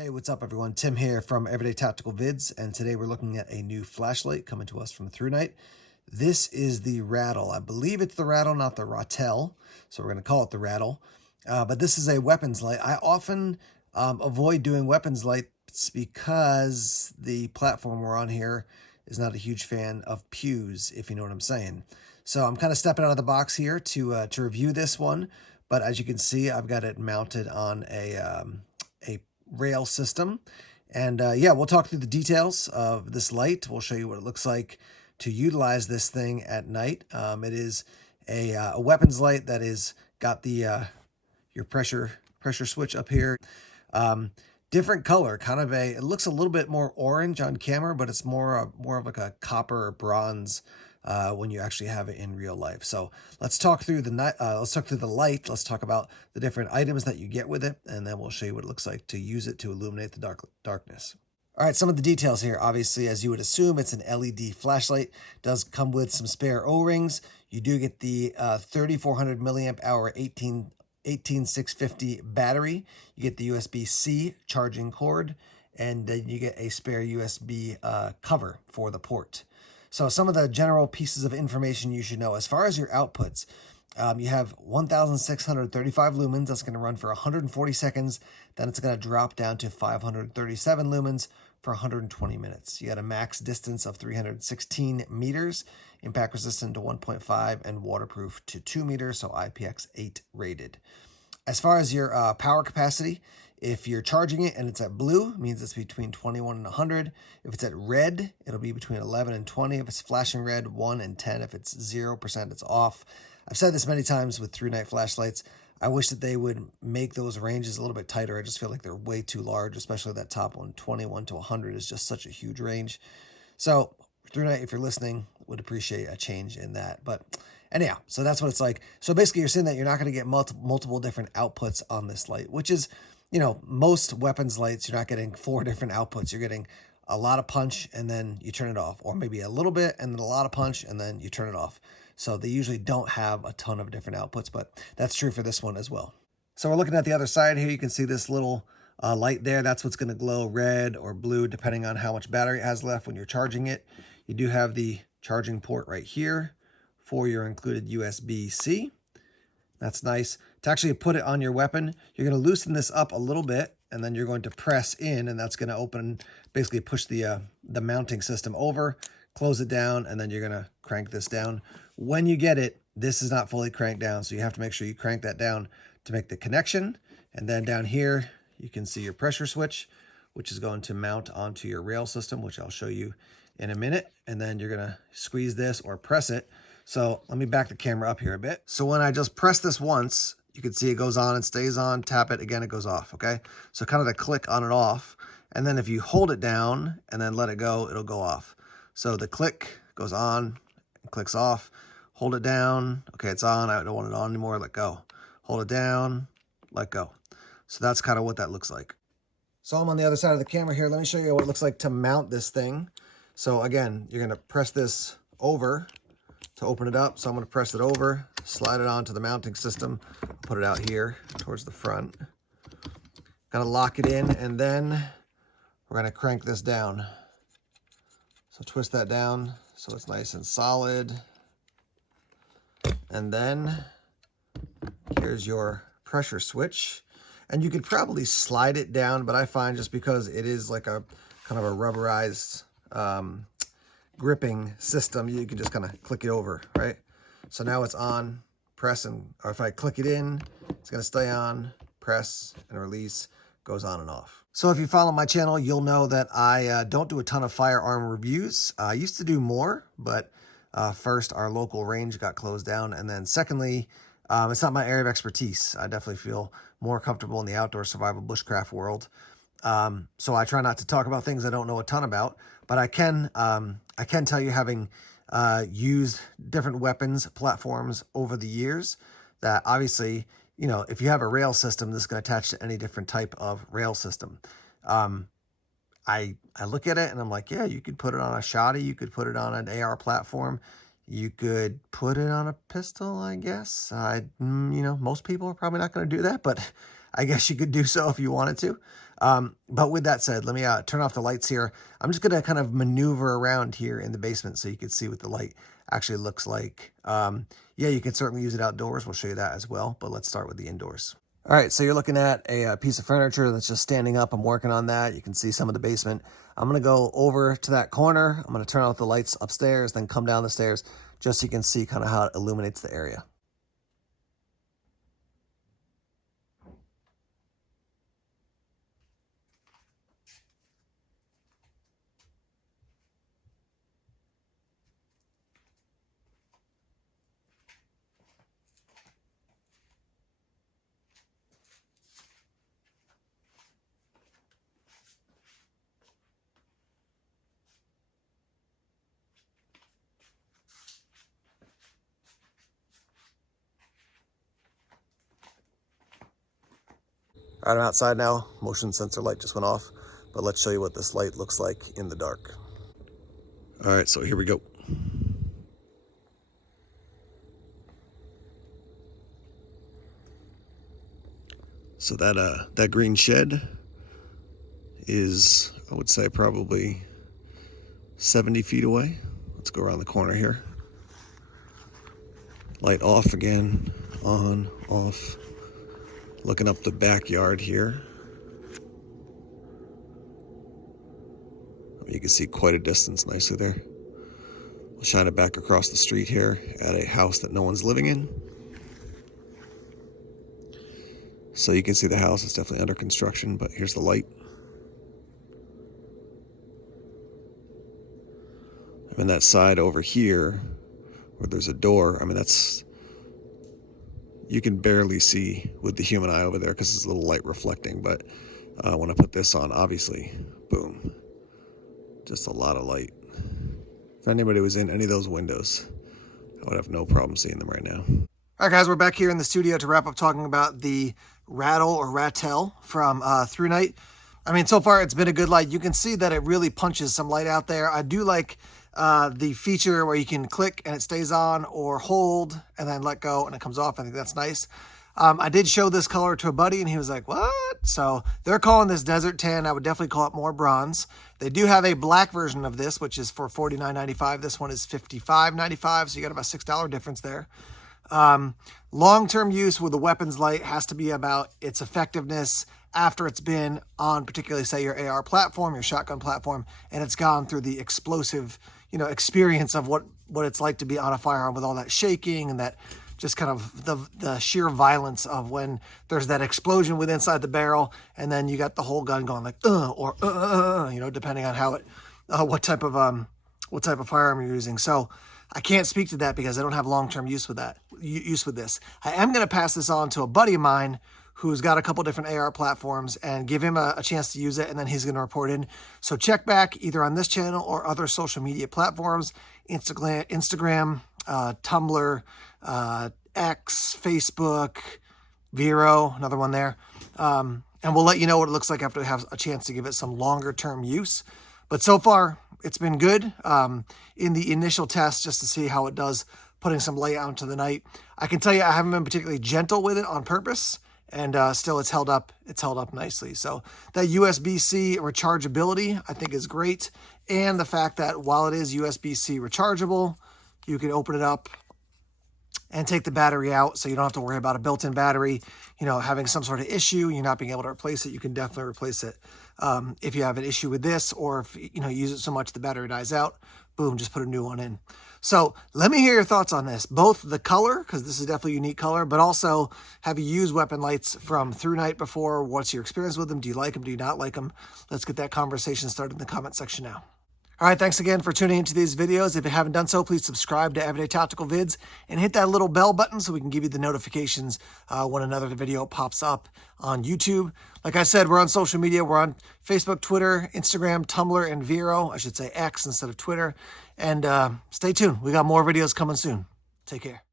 Hey, what's up everyone? Tim here from Everyday Tactical Vids, and today we're looking at a new flashlight coming to us from ThruNite. This is the Rattle. I believe it's the Rattle, not the Ratel, so we're going to call it the Rattle. But this is a weapons light. I often avoid doing weapons lights because the platform we're on here is not a huge fan of pews, if you know what I'm saying. So I'm kind of stepping out of the box here to review this one, but as you can see, I've got it mounted on a rail system. And yeah, we'll talk through the details of this light. We'll show you what it looks like to utilize this thing at night. It is a weapons light that is got the your pressure switch up here. Different color, kind of it looks a little bit more orange on camera, but it's more of like a copper or bronze when you actually have it in real life. So let's talk through the light. Let's talk about the different items that you get with it, and then we'll show you what it looks like to use it to illuminate the darkness. All right, some of the details here. Obviously, as you would assume, it's an LED flashlight. It does come with some spare O-rings. You do get the 3400 milliamp hour 18650 battery. You get the USB-C charging cord, and then you get a spare USB cover for the port. So some of the general pieces of information you should know. As far as your outputs, you have 1,635 lumens. That's going to run for 140 seconds. Then it's going to drop down to 537 lumens for 120 minutes. You got a max distance of 316 meters, impact resistant to 1.5, and waterproof to 2 meters, so IPX8 rated. As far as your power capacity, if you're charging it and it's at blue, it means it's between 21 and 100. If it's at red, it'll be between 11 and 20. If it's flashing red, 1 and 10. If it's 0%, it's off. I've said this many times with ThruNite flashlights. I wish that they would make those ranges a little bit tighter. I just feel like they're way too large, especially that top one. 21 to 100 is just such a huge range. So ThruNite, if you're listening, would appreciate a change in that. But anyhow, so that's what it's like. So basically you're saying that you're not going to get multiple different outputs on this light, which is, you know, most weapons lights, you're not getting 4 different outputs. You're getting a lot of punch and then you turn it off, or maybe a little bit and then a lot of punch and then you turn it off. So they usually don't have a ton of different outputs, but that's true for this one as well. So we're looking at the other side here. You can see this little light there. That's what's going to glow red or blue depending on how much battery it has left when you're charging it. You do have the charging port right here for your included USB-C. That's nice. To actually put it on your weapon, you're going to loosen this up a little bit, and then you're going to press in, and that's going to open, basically push the mounting system over, close it down, and then you're going to crank this down. When you get it, this is not fully cranked down, so you have to make sure you crank that down to make the connection. And then down here, you can see your pressure switch, which is going to mount onto your rail system, which I'll show you in a minute. And then you're going to squeeze this or press it. So let me back the camera up here a bit. So when I just press this once, you can see it goes on and stays on. Tap it again, it goes off, okay? So kind of the click on and off. And then if you hold it down and then let it go, it'll go off. So the click goes on, clicks off. Hold it down. Okay, it's on. I don't want it on anymore. Let go. Hold it down. Let go. So that's kind of what that looks like. So I'm on the other side of the camera here. Let me show you what it looks like to mount this thing. So again, you're going to press this over to open it up. So I'm going to press it over, slide it onto the mounting system, put it out here towards the front. Got to lock it in, and then we're going to crank this down. So twist that down so it's nice and solid. And then here's your pressure switch. And you could probably slide it down, but I find just because it is like a kind of a rubberized gripping system, you can just kind of click it over, right? So now it's on, press, and or if I click it in, it's going to stay on, press, and release, goes on and off. So if you follow my channel, you'll know that I don't do a ton of firearm reviews. I used to do more, but first, our local range got closed down, and then secondly, it's not my area of expertise. I definitely feel more comfortable in the outdoor survival bushcraft world. So I try not to talk about things I don't know a ton about, but I can tell you, having used different weapons platforms over the years, that obviously, you know, if you have a rail system, this is going to attach to any different type of rail system. I look at it and I'm like, yeah, you could put it on a shotty, you could put it on an AR platform, you could put it on a pistol, I guess. You know, most people are probably not going to do that, but I guess you could do so if you wanted to. But with that said, let me turn off the lights here. I'm just going to kind of maneuver around here in the basement so you can see what the light actually looks like. Yeah, you can certainly use it outdoors. We'll show you that as well, but let's start with the indoors. All right, so you're looking at a piece of furniture that's just standing up. I'm working on that. You can see some of the basement. I'm going to go over to that corner. I'm going to turn off the lights upstairs, then come down the stairs just so you can see kind of how it illuminates the area. All right, I'm outside now. Motion sensor light just went off, but let's show you what this light looks like in the dark. All right, so here we go. So that green shed is, I would say, probably 70 feet away. Let's go around the corner here. Light off again, on, off. Looking up the backyard here. You can see quite a distance nicely there. We'll shine it back across the street here at a house that no one's living in. So you can see the house is definitely under construction, but here's the light. And then that side over here, where there's a door, I mean, that's, you can barely see with the human eye over there because it's a little light reflecting, but when I put this on, obviously, boom, just a lot of light. If anybody was in any of those windows, I would have no problem seeing them right now. All right, guys, we're back here in the studio to wrap up talking about the Rattle or Ratel from ThruNite. I mean, so far it's been a good light. You can see that it really punches some light out there. I do like the feature where you can click and it stays on, or hold and then let go and it comes off. I think that's nice. I did show this color to a buddy and he was like, what? So they're calling this Desert Tan. I would definitely call it more bronze. They do have a black version of this, which is for $49.95. This one is $55.95, so you got about $6 difference there. Long-term use with the weapons light has to be about its effectiveness after it's been on, particularly say your AR platform, your shotgun platform, and it's gone through the explosive, experience of what it's like to be on a firearm with all that shaking and that just kind of the sheer violence of when there's that explosion with inside the barrel, and then you got the whole gun going like or depending on how it what type of firearm you're using. So I can't speak to that because I don't have long-term use with this. I am going to pass this on to a buddy of mine who's got a couple different AR platforms and give him a chance to use it, and then he's going to report in. So check back either on this channel or other social media platforms, Instagram, Tumblr, X, Facebook, Vero, another one there. And we'll let you know what it looks like after we have a chance to give it some longer term use. But so far, it's been good in the initial test just to see how it does putting some light out into the night. I can tell you I haven't been particularly gentle with it on purpose, and still it's held up nicely. So that USB-C rechargeability I think is great, and the fact that while it is USB-C rechargeable, you can open it up and take the battery out, so you don't have to worry about a built-in battery, having some sort of issue, you're not being able to replace it. You can definitely replace it. If you have an issue with this, or if you use it so much the battery dies out, boom, just put a new one in. So let me hear your thoughts on this, both the color, because this is definitely a unique color, but also, have you used weapon lights from ThruNite before? What's your experience with them? Do you like them? Do you not like them? Let's get that conversation started in the comment section now. All right, thanks again for tuning into these videos. If you haven't done so, please subscribe to Everyday Tactical Vids and hit that little bell button so we can give you the notifications when another video pops up on YouTube. Like I said, we're on social media. We're on Facebook, Twitter, Instagram, Tumblr, and Vero. I should say X instead of Twitter. And stay tuned. We got more videos coming soon. Take care.